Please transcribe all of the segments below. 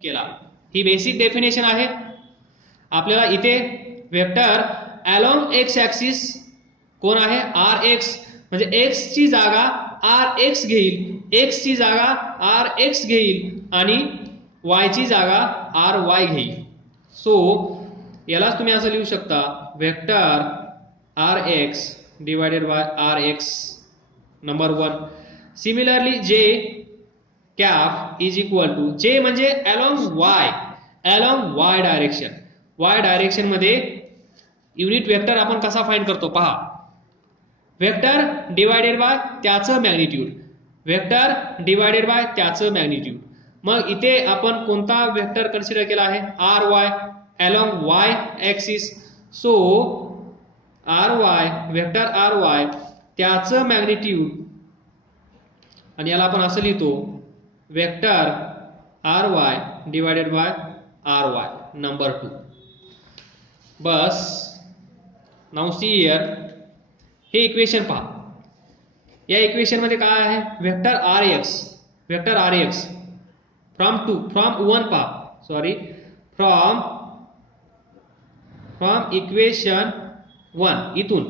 केला। ही basic definition आहे। आपल्याला इथे वेक्टर अलोंग एक्स ॲक्सिस कोण आहे आर एक्स, म्हणजे एक्स ची जागा आर एक्स घेईल, एक्स ची जागा आर एक्स घेईल आणि वाय ची जागा आर वाय घेईल। सो यालाच तुम्ही असं लिहू शकता vector R X divided by R X number 1। Similarly J cap is equal to J म्हणजे along Y direction. Y direction मध्ये युनिट वेक्टर आपण कसा फाइंड करतो पहा, वेक्टर डिवायडेड बाय त्याचं मॅग्निट्यूड, वेक्टर डिवायडेड बाय त्याचं मॅग्निट्यूड। मग इथे आपण कोणता वेक्टर कन्सिडर केला आहे R Y along Y axis. So R Y vector R Y त्याचं मॅग्निट्यूड, आणि याला आपण असं लिहितो vector R Y divided by R Y number 2। बस नाउ सी हियर, हे इक्वेशन पहा। या इक्वेशन मध्ये काय आहे वेक्टर आर एक्स फ्रॉम 1 पहा, सॉरी फ्रॉम इक्वेशन 1 इथून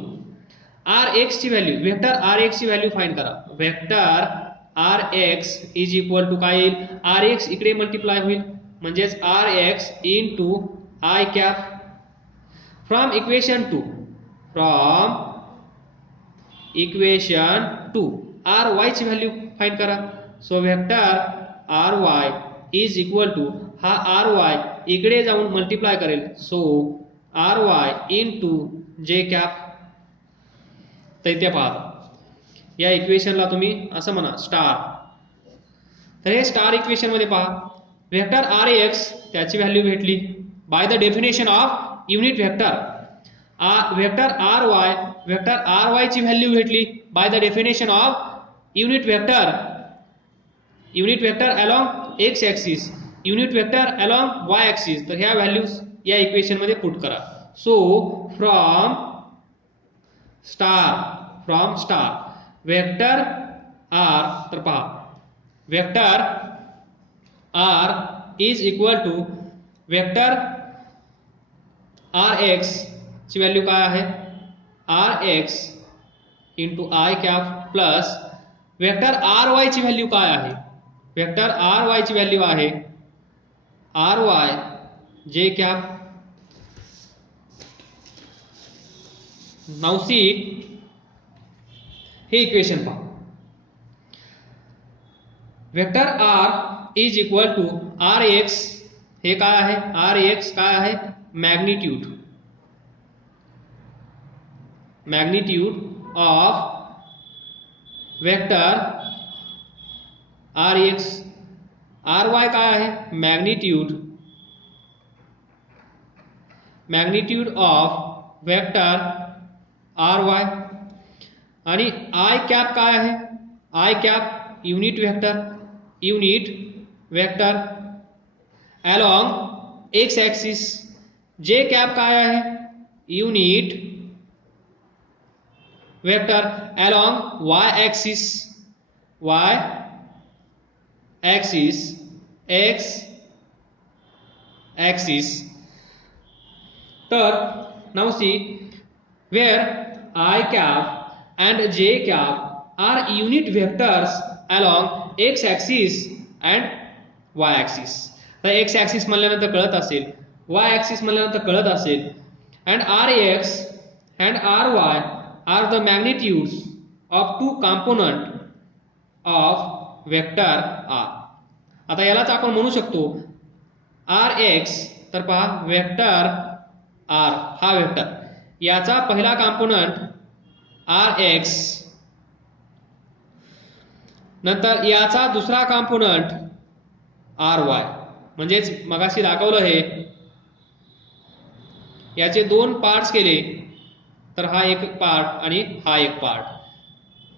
आर एक्स ची व्हॅल्यू, वेक्टर आर एक्स ची व्हॅल्यू फाइंड करा। Vector R X is equal to काय येईल, आर एक्स इकडे मल्टिप्लाय होईल म्हणजेच R x into I cap from equation 2 R Y ची व्हॅल्यू फाइंड करा। So vector R Y is equal to हा आर वाय इकडे जाऊन मल्टिप्लाय करेल, so R Y into J cap. तर इथे पहा या इक्वेशनला तुम्ही असं म्हणा स्टार। तर हे स्टार इक्वेशन मध्ये पहा वेक्टर आर एक्स त्याची व्हॅल्यू भेटली by the definition of unit vector, vector R Y vector R Y ची व्हॅल्यू भेटली by the definition of unit vector along X axis, unit vector along Y axis. तर ह्या values या equation मध्ये put करा। So from star vector R, तर पहा vector R is equal to vector R x ची value काय आहे R x into I cap plus vector R Y ची व्हॅल्यू काय आहे, वेक्टर आर वाय ची व्हॅल्यू आहे आर वाय जे कॅप। नाउ सी हे इक्वेशन पहा, vector R is equal to R X, हे काय आहे आर एक्स काय आहे magnitude of vector R X, R Y काय आहे magnitude of vector R Y, आणि आय कॅप काय आहे I cap unit vector along X axis, J cap काय आहे unit vector along Y axis x axis. तर now see where I cap and J cap are unit vectors along X axis and Y axis. तर x axis म्हणल्यानंतर कळत असेल, Y axis म्हणल्यानंतर कळत असेल, and R X and R Y are the magnitudes of 2 component of vector R. आता यालाच आपण म्हणू शकतो आर एक्स, तर पहा वेक्टर आर हा वेक्टर, याचा पहिला कॉम्पोनंट आर एक्स, नंतर याचा दुसरा कॉम्पोनंट आर वाय, म्हणजेच मगाशी दाखवलं हे याचे 2 पार्ट्स केले तर हा एक पार्ट आणि हा एक पार्ट,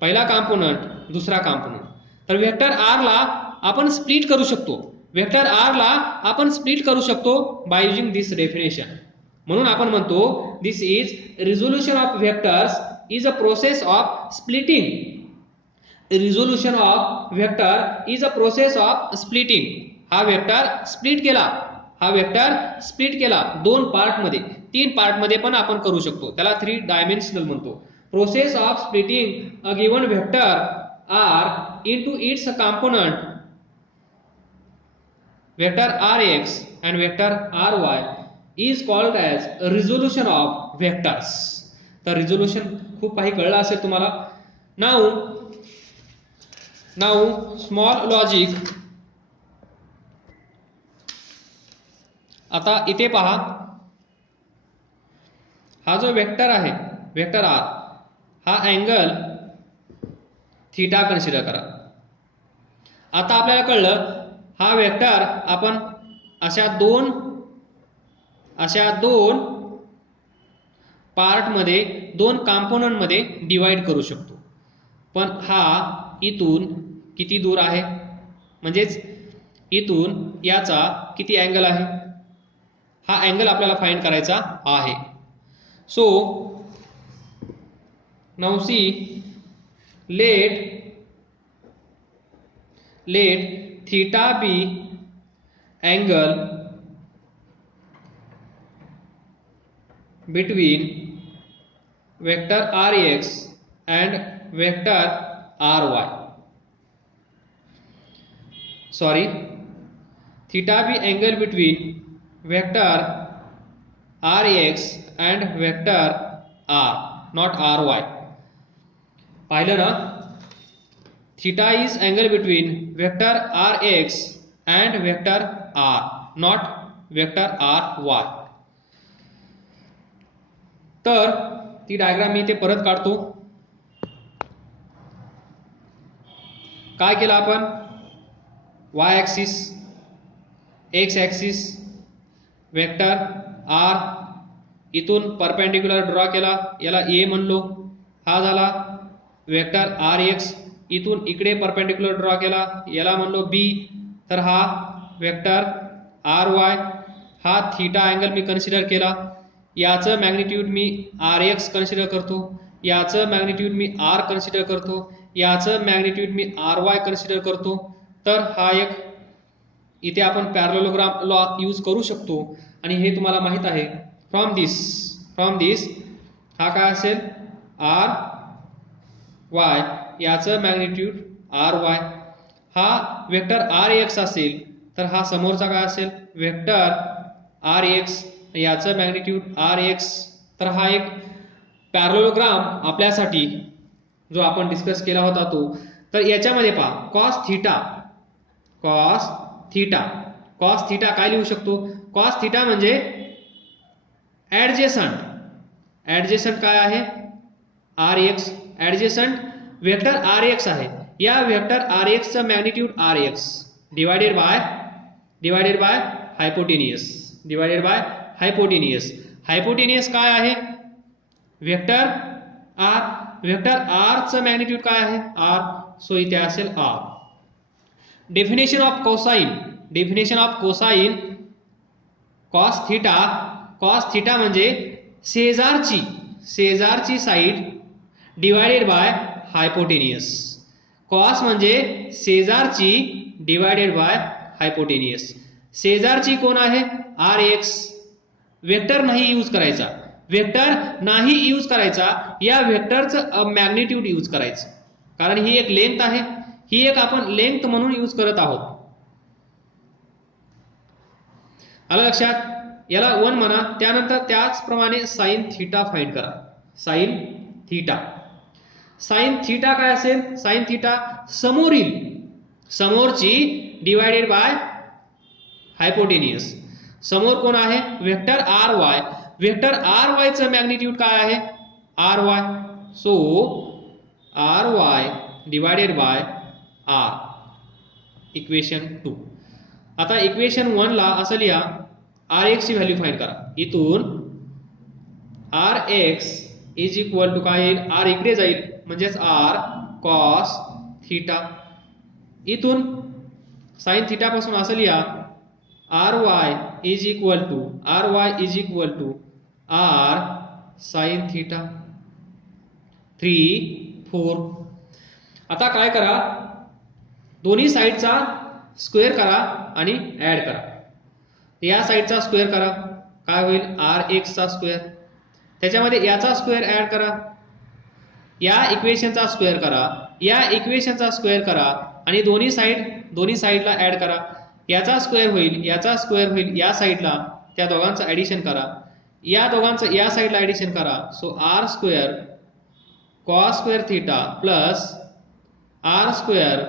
पहिला कॉम्पोनंट दुसरा कॉम्पोनंट। तर वेक्टर आर ला आपण स्प्लिट करू शकतो, वेक्टर आर ला आपण स्प्लिट करू शकतो बाय युजिंग दिस डेफिनेशन। म्हणून आपण म्हणतो this is resolution of vectors is a process of splitting, resolution of vector is a process of splitting। हा वेक्टर स्प्लिट केला 2 पार्टमध्ये, 3 पार्टमध्ये पण आपण करू शकतो, त्याला 3 डायमेन्शनल म्हणतो. Process of splitting a given vector are into its component vector rx and वेक्टर ry is called as resolution of vectors. तर रिझोल्यूशन खूप काही कळलं असेल तुम्हाला. Now small logic. आता इथे पहा, हा जो वेक्टर आहे वेक्टर r, हा अँगल थीटा कन्सिडर करा. आता आपल्याला कळलं हा वेक्टर आपण अशा दोन पार्टमध्ये, 2 कॉम्पोनंटमध्ये डिवाइड करू शकतो. पण हा इथून किती दूर आहे, म्हणजेच इथून याचा किती अँगल आहे, हा अँगल आपल्याला फाइंड करायचा आहे. So now see, let theta be angle between vector rx and vector ry. Sorry, theta be angle between vector rx and vector r, not ry. पाहिलं ना, theta is angle between vector rx and vector r, not vector ry. तर ती diagram मी इथे परत काढतो. काय केलं आपण, y axis, x axis, vector r इथून परपेंडिक्युलर ड्रॉ केला, याला a म्हणलो, हा झाला वेक्टर rx. इथून इकडे परपेंडिक्युलर ड्रॉ केला, याला म्हणलो b. तर हा वेक्टर ry, हा थीटा अँगल मी कन्सिडर केला, याचं मॅग्निट्यूड मी rx कन्सिडर करतो, याचं मॅग्निट्यूड मी r कन्सिडर करतो, याचं मॅग्निट्यूड मी ry कन्सिडर करतो. तर हा एक इथे आपण पॅरलेलोग्राम लॉ यूज करू शकतो. आणि हे तुम्हाला माहित आहे, फ्रॉम दिस हा काय असेल, ry, याचं मॅग्निट्यूड ry. हा वेक्टर rx असेल, तर हा समोरचा काय असेल, वेक्टर rx, याचं मॅग्निट्यूड rx. तर हा एक पॅरलेलोग्राम आपल्यासाठी जो आपण डिस्कस केला होता तो. तर याच्यामध्ये पहा, कॉस थीटा काय लिहू शकतो, कॉस थीटा म्हणजे ऍडजेसंट काय आहे, rx. ऍडजेसंट वेक्टर rx आहे, या वेक्टर rx चं magnitude rx divided by hypotenuse काय आहे, वेक्टर r चं मॅग्निट्यूड काय आहे, r. सो इथे असेल r. Definition of cosine cos theta म्हणजे शेजारची side divided by hypotenuse. Cos म्हणजे शेजारची डिवाइडेड बाय हायपोटेनियस. शेजारची कोण आहे, rx. वेक्टर नाही यूज करायचा, या वेक्टरचं मॅग्निट्यूड यूज करायचं, कारण ही एक लेंथ आहे, ही एक आपण लेंथ म्हणून यूज करत आहोत. आलं लक्षात, याला 1 म्हणा. त्यानंतर त्याचप्रमाणे साइन थीटा फाइंड करा. साइन थीटा काय असेल, साइन थीटा समोरची डिवाइडेड बाय हायपोटेनियस. समोर कोण आहे, वेक्टर ry. वेक्टर ry चं मॅग्निट्यूड काय आहे, ry. So ry divided by r. Equation 2. आता इक्वेशन 1 ला असं लिहा, rx ची व्हॅल्यू फाइंड करा. इथून rx इज इक्वल टू काय येईल, r इकडे जाईल, म्हणजेच r कॉस थीटा. इथून साइन थीटा पासून असं लिहा, ry is equal to r sine theta. 3, 4. आता काय करा, दोन्ही साइडचा स्क्वेअर करा आणि ऍड करा. या साईडचा स्क्वेअर करा, काय होईल Rx चा स्क्वेअर. त्याच्यामध्ये याचा स्क्वेअर ऍड करा, या इक्वेशनचा स्क्वेअर करा, या इक्वेशनचा स्क्वेअर करा आणि दोन्ही साईडला ऍड करा. याचा स्क्वेअर होईल, याचा स्क्वेअर होईल या साईडला, त्या दोघांचं ऍडिशन करा, या दोघांचं या साईडला ऍडिशन करा. So r square cos square theta plus r square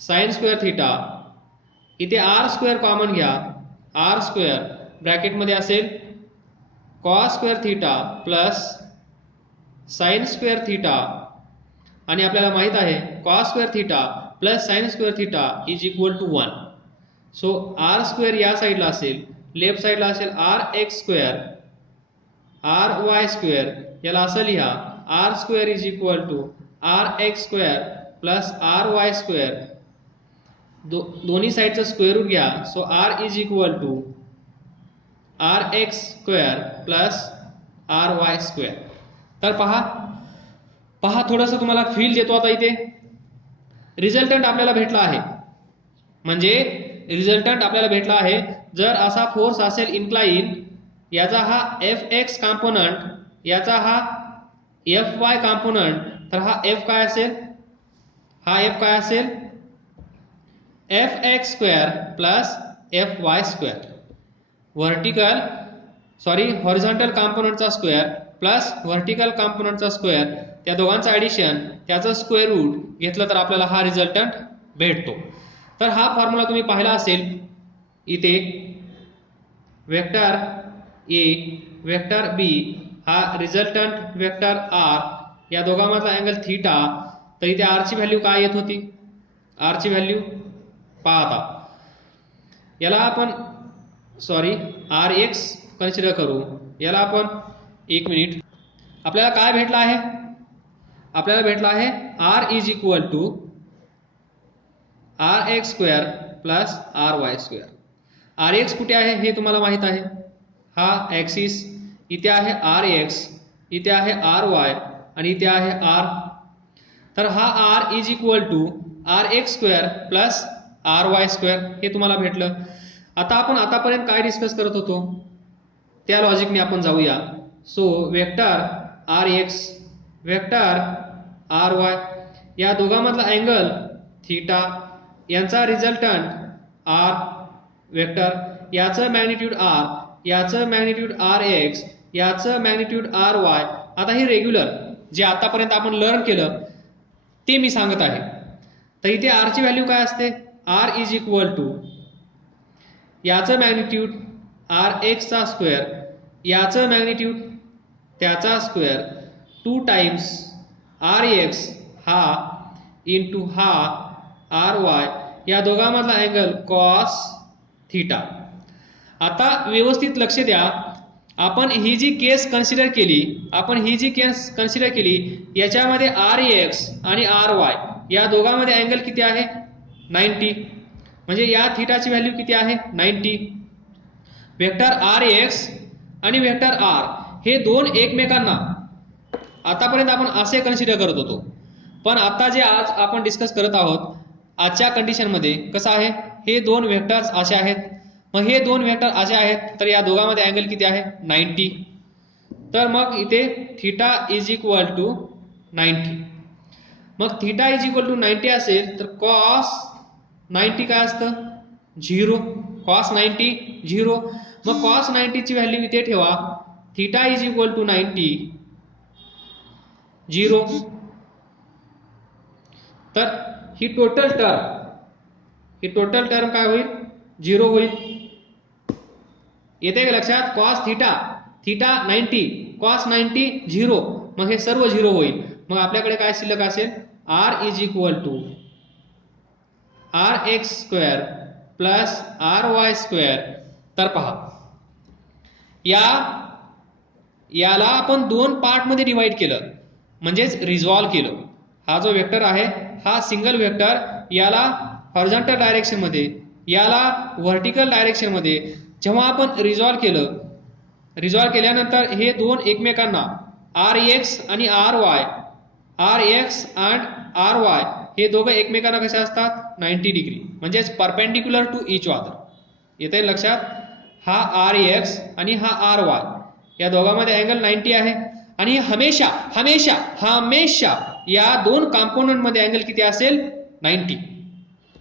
sin square theta. इथे r स्क्वेअर कॉमन घ्या, r स्क्वेअर ब्रॅकेटमध्ये असेल cos square theta plus sin square theta आणि आपल्याला माहित आहे cos square theta plus sin square theta is equal to 1. So r square या साईडला असेल, लेफ्ट साईडला असेल rx स्क्वेअर ry स्क्वेअर. याला असं लिहा r square is equal to rx square plus ry square. दोन्ही साईडचं स्क्वेअर रूट घ्या. So r is equal to rx square plus ry square. तर पहा थोडंसं तुम्हाला फील देतो आता. इथे रिझल्टंट आपल्याला भेटला आहे, म्हणजे रिझल्टंट आपल्याला भेटला आहे. जर असा फोर्स असेल इन्क्लाइन, याचा हा Fx कॉम्पोनंट, याचा हा Fy कॉम्पोनंट, तर हा F काय असेल, हा F काय असेल Fx square plus Fy square. Horizontal कॉम्पोनंटचा स्क्वेअर प्लस व्हर्टिकल कॉम्पोनंटचा स्क्वेअर, त्या दोघांचं ऍडिशन, त्याचं स्क्वेअर रूट घेतलं तर आपल्याला हा रिझल्टंट भेटतो. तर हा फॉर्म्युला तुम्ही पाहिला असेल. इथे वेक्टर ए वेक्टर बी हा रिझल्टंट वेक्टर आर, या दोघांमधला अँगल थीटा. तर इथे आर ची व्हॅल्यू काय येत होती, आर ची व्हॅल्यू पाहता, याला आपण Rx कन्सिडर करू. याला आपण एक मिनिट, आपल्याला काय भेटला आहे, आपल्याला भेटला आहे r is equal to rx square plus ry square. rx कुठे आहे हे तुम्हाला माहित आहे, हा ऍक्सिस. इथे आहे rx, इथे आहे ry आणि इथे आहे r. तर हा r is equal to rx square plus ry square हे तुम्हाला भेटलं. आता आपण आतापर्यंत काय डिस्कस करत होतो त्या लॉजिकने आपण जाऊया. So vector Rx vector Ry या दोघांमधला अँगल थीटा, यांचा रिझल्टंट R वेक्टर, याचं मॅग्निट्यूड R, याचं मॅग्निट्यूड Rx, याचं मॅग्निट्यूड Ry. आता हे रेग्युलर जे आतापर्यंत आपण लर्न केलं ते मी सांगत आहे. तर इथे R ची व्हॅल्यू काय असते, R इज इक्वल टू याचं मॅग्निट्यूड Rx चा स्क्वेअर, याचं मॅग्निट्यूड त्याचा स्क्वेअर 2 टाइम्स Rx हा इंटू हा Ry, या दोघांमधला अँगल cos थीटा. आता व्यवस्थित लक्ष द्या, आपण ही जी केस कन्सिडर केली, याच्यामध्ये Rx आणि Ry या दोघांमध्ये अँगल किती आहे 90, म्हणजे या थीटाची व्हॅल्यू किती आहे 90. वेक्टर Rx आणि वेक्टर R हे दोन एकमेकांना आतापर्यंत आपण असे कन्सिडर करत होतो, पण आता जे आज आपण डिस्कस करत आहोत आजच्या कंडिशन मध्ये कसं आहे, हे दोन वेक्टर्स असे आहेत. मग हे दोन वेक्टर असे आहेत, तर या दोघांमध्ये अँगल किती आहे 90. तर मग इथे थीटा इज इक्वल टू 90. मग थीटा इज इक्वल टू 90 असेल तर कॉस 90 काय असतं 0, कॉस 90 0. मग कॉस 90 ची व्हॅल्यू इथे ठेवा, थीटा इज इक्वल टू 90 0. तर ही टोटल टर्म काय होईल 0 होईल. येते का लक्षात, कॉस थीटा 90, कॉस 90 0, मग हे सर्व 0 होईल. मग आपल्याकडे काय शिल्लक असेल, r is equal to rx square plus ry square. तर पहा याला आपण दोन पार्ट मध्ये डिवाइड केलं, म्हणजेच रिझॉल्व केलं. हा जो वेक्टर आहे हा सिंगल वेक्टर, याला हॉरिझॉन्टल डायरेक्शन मध्ये, याला व्हर्टिकल डायरेक्शन मध्ये. जेव्हा आपण रिझॉल्व केल्यानंतर हे दोन एकमेकांना Rx आणि Ry, Rx and Ry हे दोघं एकमेकांना कसे असतात 90 डिग्री, म्हणजेच परपेंडिक्युलर टू इच अदर. येते लक्षात? हा आर एक्स आणि हा आर वाय, या दोघांमध्ये अँगल 90 आहे. आणि हमेशा हमेशा हमेशा या दोन कॉम्पोनंट मध्ये अँगल किती असेल 90.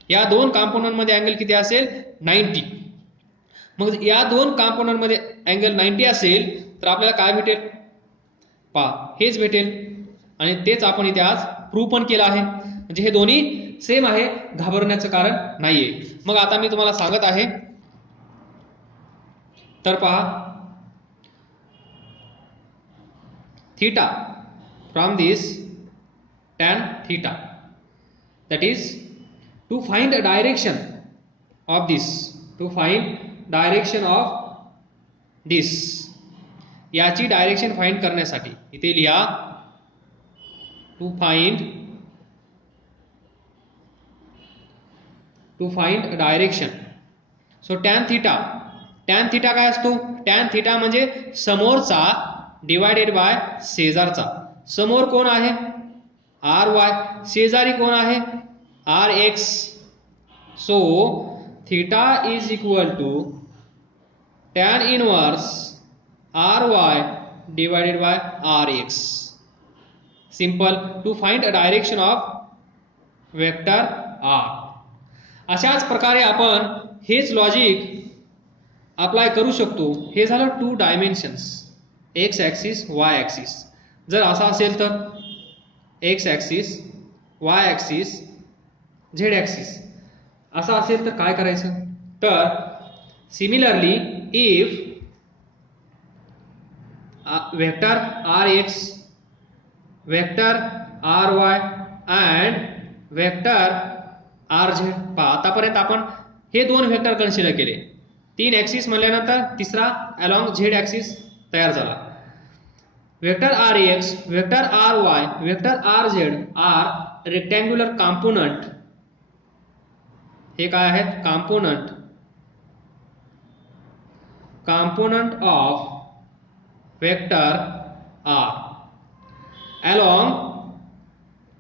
या दोन कॉम्पोनंट मध्ये अँगल किती असेल 90. मग या दोन कॉम्पोनंट मध्ये अँगल 90 असेल तर आपल्याला काय भेटेल पहा, हेच भेटेल. आणि तेच आपण इथे आज प्रूव्ह पण केलं आहे. म्हणजे हे दोन्ही सेम आहे, घाबरण्याचं कारण नाहीये. मग आता मी तुम्हाला सांगत आहे, तर पहा, theta from this tan theta, that is to find a direction of this, to find direction of this, याची डायरेक्शन फाइंड करण्यासाठी इथे लिहा to find a direction. so tan theta काय असतो? tan theta म्हणजे समोरचा डिवायडेड बाय शेजारचा. समोर कोण आहे आर वाय, शेजारी कोण आहे R x. So theta is equal to tan inverse r Y divided by R x. Simple. To find a direction of vector r. अशाच प्रकारे आपण हेच लॉजिक अप्लाय करू शकतो. हे झालं 2 dimensions, x axis y axis. जर असा असेल तर x axis y axis z axis असा असेल तर काय करायचं? तर similarly if vector R x, vector R y and vector R z. पहा, आतापर्यंत आपण हे दोन वेक्टर कन्सिडर केले. 3 ॲक्सिस म्हणल्यानंतर तिसरा अलॉंग झेड ॲक्सिस तयार झाला. Vector R x, vector R Y, vector R z are rectangular component. हे काय आहेत? Component of vector r. Along,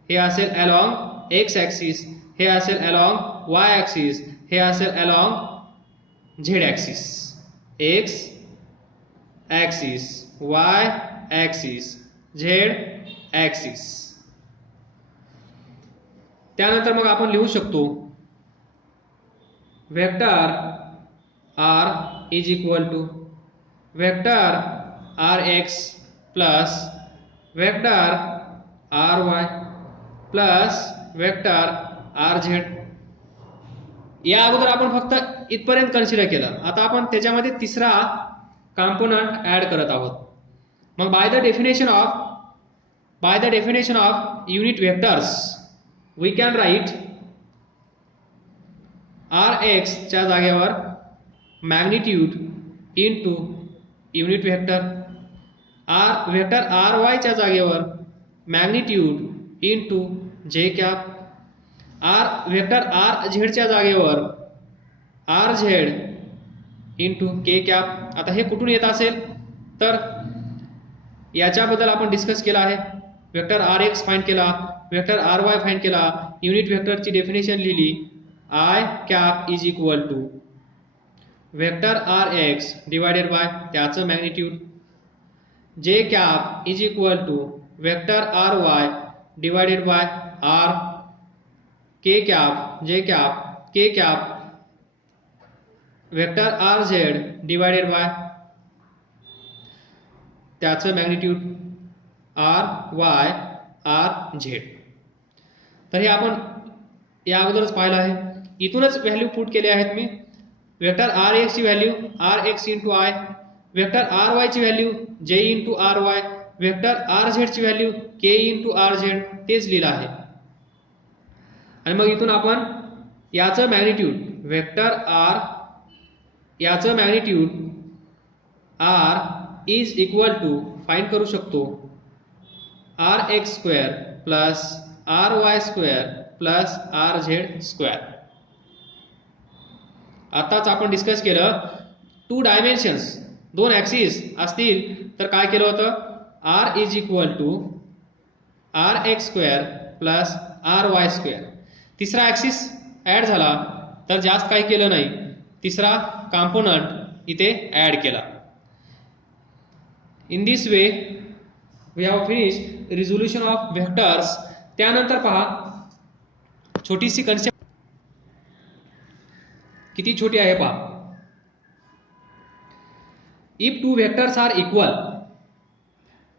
हे असेल अलॉंग एक्स ॲक्सिस, हे असेल अलॉंग वाय ॲक्सिस, हे असेल along z axis. X axis, y axis, z axis. त्यानंतर मग आपण लिहू शकतो vector R is equal to vector R x plus vector R y plus vector R z. या अगोदर आपण फक्त इथपर्यंत कन्सिडर केलं. आता आपण त्याच्यामध्ये तिसरा कॉम्पोनंट ऍड करत आहोत. मग by the definition of unit vectors we can write r x च्या जागेवर magnitude into unit vector, vector R y च्या जागेवर magnitude into j cap, vector R z च्या जागेवर r z into k cap. आता हे कुठून येत असेल तर याच्याबद्दल आपण डिस्कस केला आहे. वेक्टर आर एक्स फाइंड केला, वेक्टर आर वाय फाइंड केला, युनिट वेक्टरची डेफिनेशन लिहिली. I cap is equal to vector R X divided by त्याचं magnitude, J cap is equal to vector R Y divided by R, K cap, J cap, K cap vector R Z divided by त्याचं magnitude R Y R Z. तर हे आपण या अगोदरच पाहिलं आहे. इथूनच व्हॅल्यू पुट केले आहेत मी. वेक्टर आर एक्स ची value r x into i, vector R Y ची value j into r Y, vector R z ची value k into r z, तेच लिहिलं आहे. आणि मग इथून आपण याचं मॅग्निट्यूड वेक्टर आर, याचं magnitude r is equal to find करू शकतो r x square plus r y square plus r z square. आताच आपण डिस्कस केलं 2 डायमेन्शन्स, 2 ॲक्सिस असतील तर काय केलं होतं? R is equal to R x square plus r y square. तिसरा ॲक्सिस ॲड झाला तर जास्त काही केलं नाही, तिसरा कॉम्पोनंट इथे ॲड केला. In this way we have finished resolution of vectors. त्यानंतर पहा छोटीशी कन्सेप्ट किती छोटी आहे पहा. If two vectors are equal,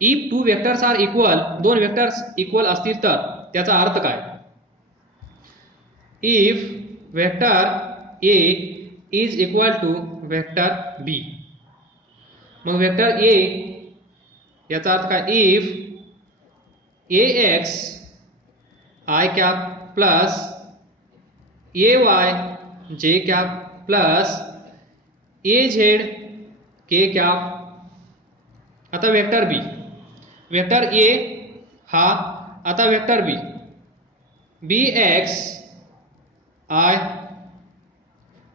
if two vectors are equal, दोन व्हेक्टर्स इक्वल असतील तर त्याचा अर्थ काय. If vector A is equal to vector B, मग व्हेक्टर ए याचा अर्थ काय. If A X I cap plus A Y जे cap plus A Z K cap. आता वेक्टर बी, वेक्टर ए हा, आता vector b, b x i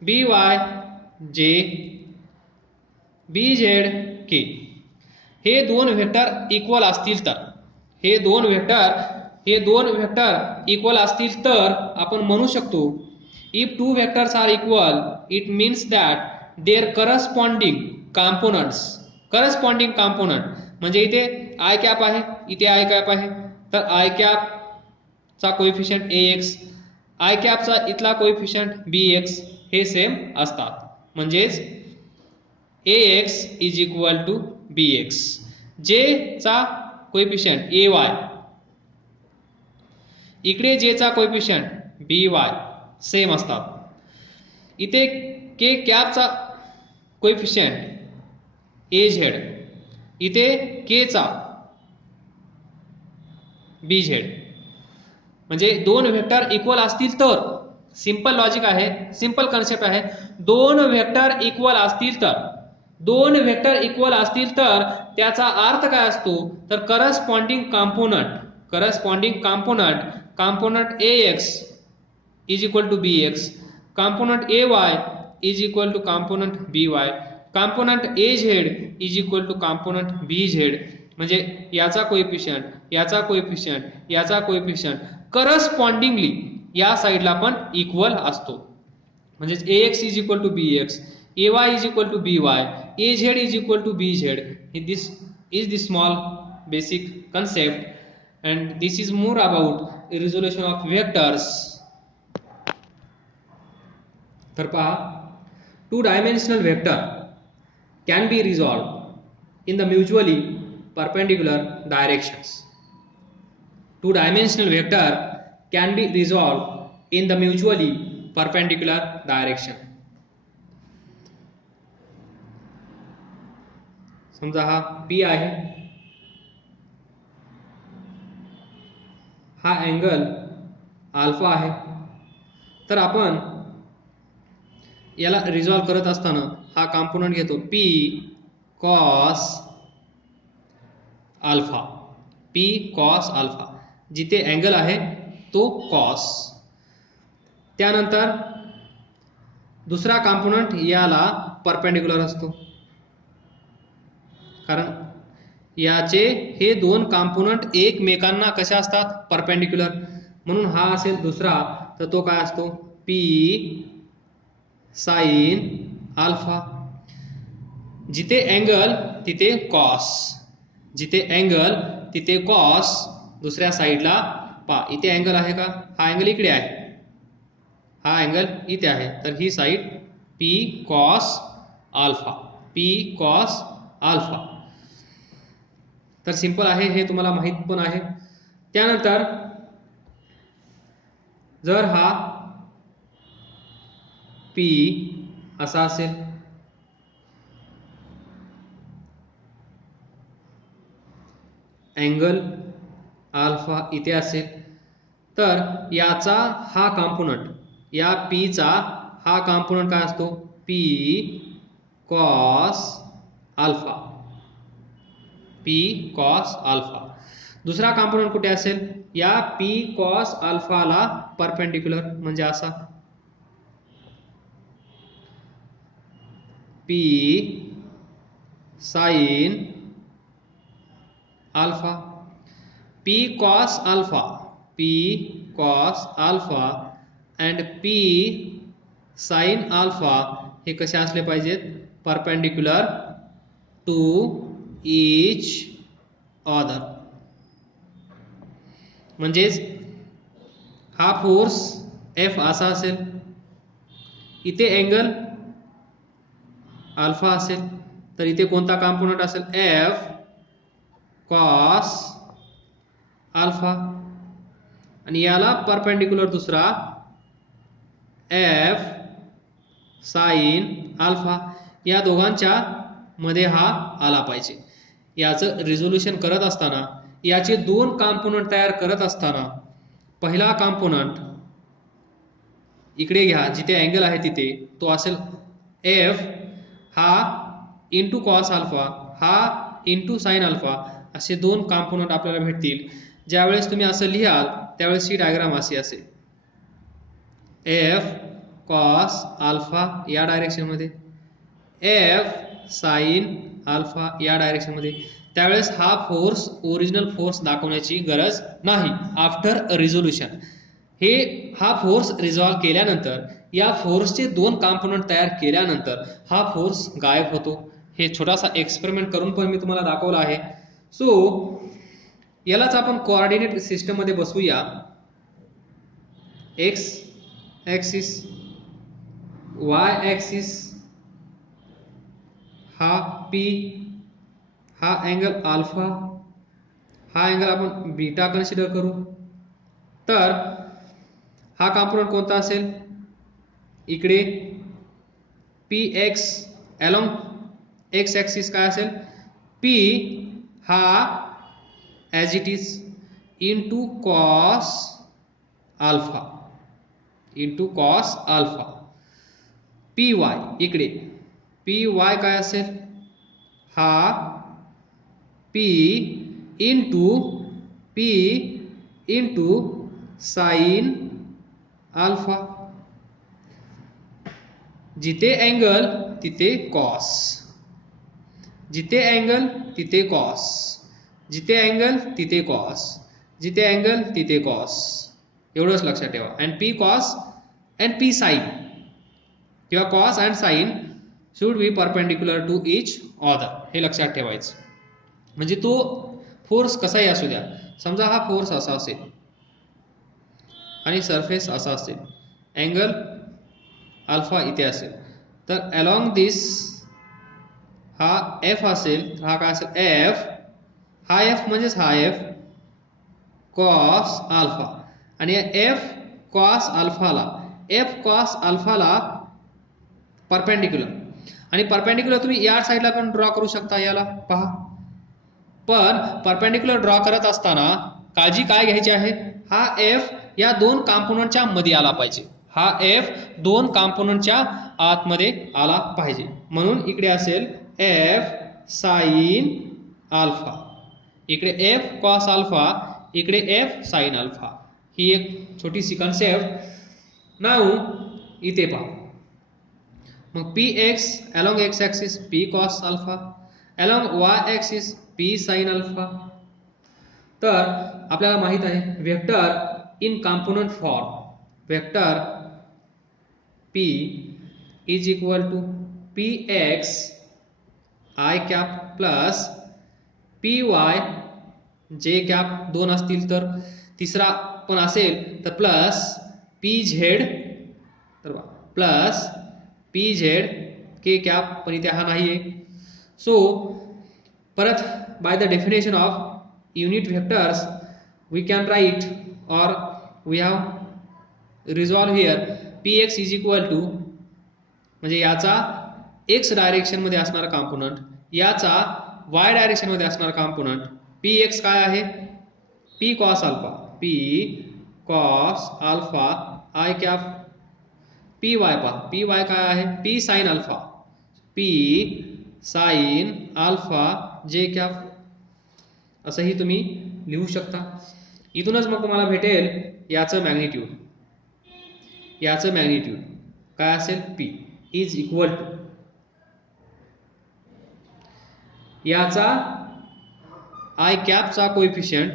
b y j b Z के. हे दोन वेक्टर इक्वल असतील तर, हे दोन वेक्टर इक्वल असतील तर आपण म्हणू शकतो if two vectors are equal it means that their corresponding component म्हणजे इथे आय कॅप आहे, इथे आय कॅप आहे, तर आय कॅपचा कोएफिशियंट AX, आय कॅपचा इथला कोएफिशियंट BX हे सेम असतात. म्हणजेच AX is equal to BX. J चा कोएफिशियंट AY, इकडे J चा कोएफिशियंट BY सेम असतात. इथे K कॅपचा कोएफिशियंट AZ, इथे K चा BZ. म्हणजे दोन वेक्टर इक्वल असतील तर, सिंपल लॉजिक आहे, सिंपल कन्सेप्ट आहे. दोन वेक्टर इक्वल असतील तर, दोन वेक्टर इक्वल असतील तर त्याचा अर्थ काय असतो तर corresponding component AX is equal to BX, component AY is equal to component BY, component AZ is equal to component BZ. म्हणजे याचा कोएफिशियंट, याचा कोएफिशियंट, याचा कोएफिशियंट करस्पॉन्डिंगली या साईडला पण इक्वल असतो. म्हणजे AX is equal to BX, AY is equal to BY, AZ is equal to BZ. This is the small basic concept and this is more about resolution of vectors. तर पहा, two dimensional vector can be resolved in the mutually perpendicular directions. Two dimensional vector can be resolved in the mutually perpendicular direction. समजा हा P आहे, हा angle alpha आहे, तर आपण याला रिझॉल्व करत असताना हा कॉम्पोनंट घेतो P cos alpha, P cos alpha. जिथे अँगल आहे तो cos. त्यानंतर दुसरा कॉम्पोनंट याला परपेंडिक्युलर असतो, कारण याचे हे दोन कॉम्पोनंट एकमेकांना कशा असतात परपेंडिक्युलर, म्हणून हा असेल दुसरा, तर तो काय असतो P साइन अल्फा. जिथे अँगल तिथे कॉस, जिथे अँगल तिथे कॉस. दुसऱ्या साईडला पहा, इथे अँगल आहे का, हा अँगल इकडे आहे, हा अँगल इथे आहे, तर ही side P cos alpha, P cos alpha. तर सिंपल आहे, हे तुम्हाला माहित पण आहे. त्यानंतर जर हा P असा असेल, अँगल अल्फा इथे असेल, तर याचा हा कॉम्पोनंट, या P चा हा कॉम्पोनंट काय असतो P cos alpha, P cos alpha. दुसरा कॉम्पोनंट कुठे असेल, या P cos अल्फाला परपेंडिक्युलर, म्हणजे असा P sin alpha, P cos alpha, P cos alpha and P sine alpha हे कसे असले पाहिजेत? Perpendicular to each other. म्हणजेच हा फोर्स एफ असा असेल, इथे अँगल अल्फा असेल, तर इथे कोणता कॉम्पोनंट असेल? F cos alpha. आणि याला परपेंडिक्युलर दुसरा एफ साइन अल्फा. या दोघांच्या मध्ये हा आला पाहिजे. याचं रिझोल्युशन करत असताना, याचे दोन कॉम्पोनंट तयार करत असताना, पहिला कॉम्पोनंट इकडे घ्या, जिथे अँगल आहे तिथे, तो असेल एफ हा इंटू कॉस अल्फा, हा इंटू साइन अल्फा. असे दोन कॉम्पोनंट आपल्याला भेटतील. ज्यावेळेस तुम्ही असं लिहाल त्यावेळेस ही डायग्राम अशी असेल, एफ कॉस अल्फा या डायरेक्शन मध्ये, एफ साइन अल्फा या डायरेक्शन मध्ये. त्यावेळेस हा फोर्स ओरिजिनल फोर्स दाखवण्याची गरज नाही आफ्टर रिझोल्युशन. हा फोर्स रिझॉल्व केल्यानंतर, या फोर्सचे दोन कॉम्पोनंट तयार केल्यानंतर हा फोर्स गायब होतो. हे छोटासा एक्सपेरिमेंट करून पण मी तुम्हाला दाखवलं आहे. सो यालाच आपण कोऑर्डिनेट सिस्टम मध्ये बसवूया. एक्स ॲक्सिस, वाय ॲक्सिस हा पी, हा अँगल अल्फा, हा अँगल आपण बीटा कन्सिडर करू. तर हा कॉम्पोनंट कोणता असेल? इकडे P x along x axis काय असेल? पी हा as it is into cos alpha, into cos alpha. P Y इकडे, पी वाय काय असेल? हा पी इंटू साइन अल्फा. जिथे अँगल तिथे कॉस, जिथे अँगल तिथे कॉस, जिथे अँगल तिथे कॉस, जिथे अँगल तिथे कॉस. एवढंच लक्षात ठेवा. And P cos and P sine किंवा cos and sine should be perpendicular to each other. हे लक्षात ठेवायचं. म्हणजे तो फोर्स कसाही असू द्या, समजा हा फोर्स असा असेल आणि सरफेस असा असेल, अँगल अल्फा इथे असेल, तर अलॉंग दिस हा एफ असेल, तर हा काय असेल? एफ, हा एफ म्हणजेच हा एफ कॉस अल्फा. आणि एफ कॉस अल्फाला परपेंडिक्युलर, आणि परपेंडिक्युलर तुम्ही या साईडला पण ड्रॉ करू शकता. याला पहा, पण परपेंडिक्युलर ड्रॉ करत असताना काळजी काय घ्यायची आहे? हा एफ या दोन कॉम्पोनंटच्या मध्ये आला पाहिजे. हा एफ दोन कॉम्पोनंटच्या आतमध्ये आला पाहिजे. म्हणून इकडे असेल एफ साइन अल्फा, इकडे एफ कॉस अल्फा, इकडे एफ साइन अल्फा. ही एक छोटीशी कन्सेप्ट. नाऊ इथे पहा. मग p x along x axis p cos alpha, along y axis p sine alpha. तर आपल्याला माहित आहे vector in component form, vector p is equal to p x I cap plus p y जे cap, दोन असतील तर तिसरा पण असेल तर प्लस पी झेड, तर plus P Z K cap, पण इथे हा नाही आहे. सो परत by the definition of unit vectors we can write or we have resolve here P X is equal to, म्हणजे याचा एक्स डायरेक्शन मध्ये असणारा कॉम्पोनंट, याचा वाय डायरेक्शन मध्ये असणारा कॉम्पोनंट. पी एक्स काय आहे? P cos alpha, P cos alpha i cap. P Y पहा, पी वाय काय आहे? P sine alpha, P sine alpha जे कॅप. असंही तुम्ही लिहू शकता. इथूनच मग तुम्हाला भेटेल याचं मॅग्निट्यूड. याचं मॅग्निट्यूड काय असेल? पी इज इक्वल टू याचा आय कॅपचा कोएफिशियंट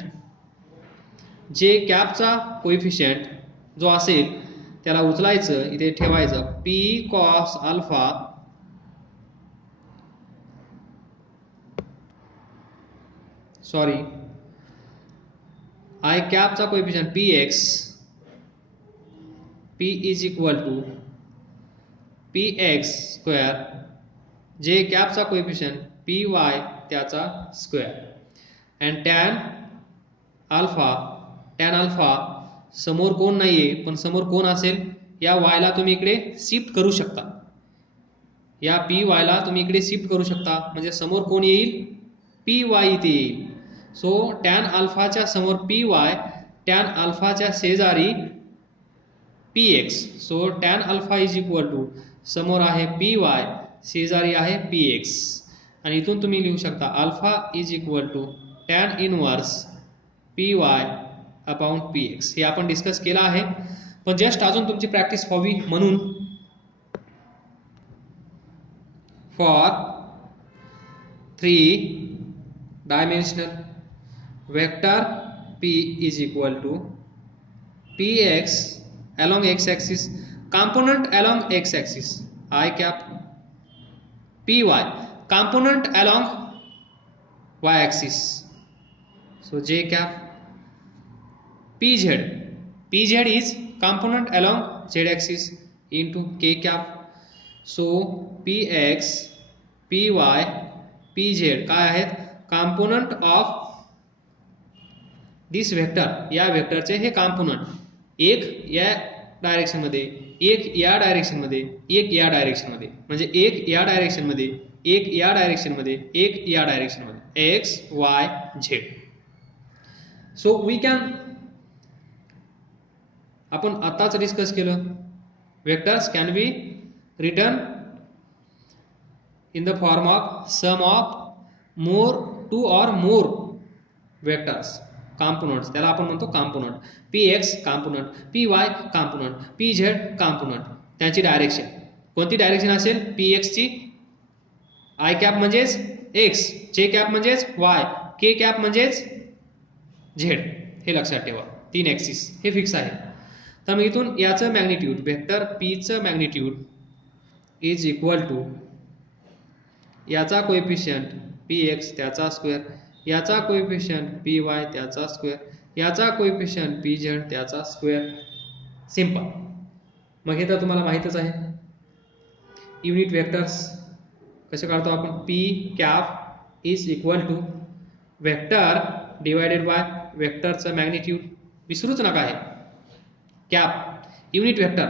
जे कॅपचा कोइफिशियंट जो असेल त्याला उचलायचं, इथे ठेवायचं p cos alpha sorry i कॅपचा coefficient p x, p is equal to p x square, j कॅपचा कोइफिशियंट पी वाय त्याचा स्क्वेअर, अँड टॅन अल्फा समोर कोण नाहीये पण समोर कोण असेल, या वायला तुम्ही इकडे शिफ्ट करू शकता, या पी वायला तुम्ही इकडे शिफ्ट करू शकता, म्हणजे समोर कोण येईल, पी वाय इथे येईल. सो टॅन अल्फाच्या समोर पी वाय, टॅन अल्फाच्या शेजारी p x. So tan alpha is equal to समोर आहे पी वाय, शेजारी आहे पी एक्स, आणि इथून तुम्ही लिहू शकता alpha is equal to tan inverse p y upon p x. हे आपण डिस्कस केलं आहे, पण जस्ट अजून तुमची प्रॅक्टिस व्हावी म्हणून for 3-dimensional vector p is equal to px along x axis, component along x axis I cap, py component along y axis, so j cap, pz is component along z axis into k cap. so px py pz काय आहेत, component of this vector, या व्हेक्टरचे हे component, एक या direction मध्ये, एक या direction मध्ये, एक या डायरेक्शन मध्ये, म्हणजे एक या डायरेक्शन मध्ये, एक या डायरेक्शन मध्ये, एक या डायरेक्शन मध्ये, x y z. So we can, आपण आताच डिस्कस केलं, vectors can be return in the form of sum of two or more vectors components, त्याला आपण म्हणतो component. px component, py component, pz component, त्यांची डायरेक्शन कोणती डायरेक्शन असेल, px ची i कॅप म्हणजेच x, j कॅप म्हणजेच y, k कॅप म्हणजेच z. हे लक्षात ठेवा, 3 ऍक्सिस हे फिक्स आहे. तर मग इथून याचं मॅग्निट्यूड, वेक्टर p चं मॅग्निट्यूड इज इक्वल टू याचा कोएफिशियंट px त्याचा स्क्वेअर, याचा कोएफिशियंट py त्याचा स्क्वेअर, याचा कोएफिशियंट pz त्याचा स्क्वेअर. सिंपल. मग हे तर तुम्हाला माहितच आहे. युनिट वेक्टर्स कसे काढतो आपण, p cap is equal to vector divided by वेक्टरचं मॅग्निट्यूड, विसरूच नका आहे. Cap unit vector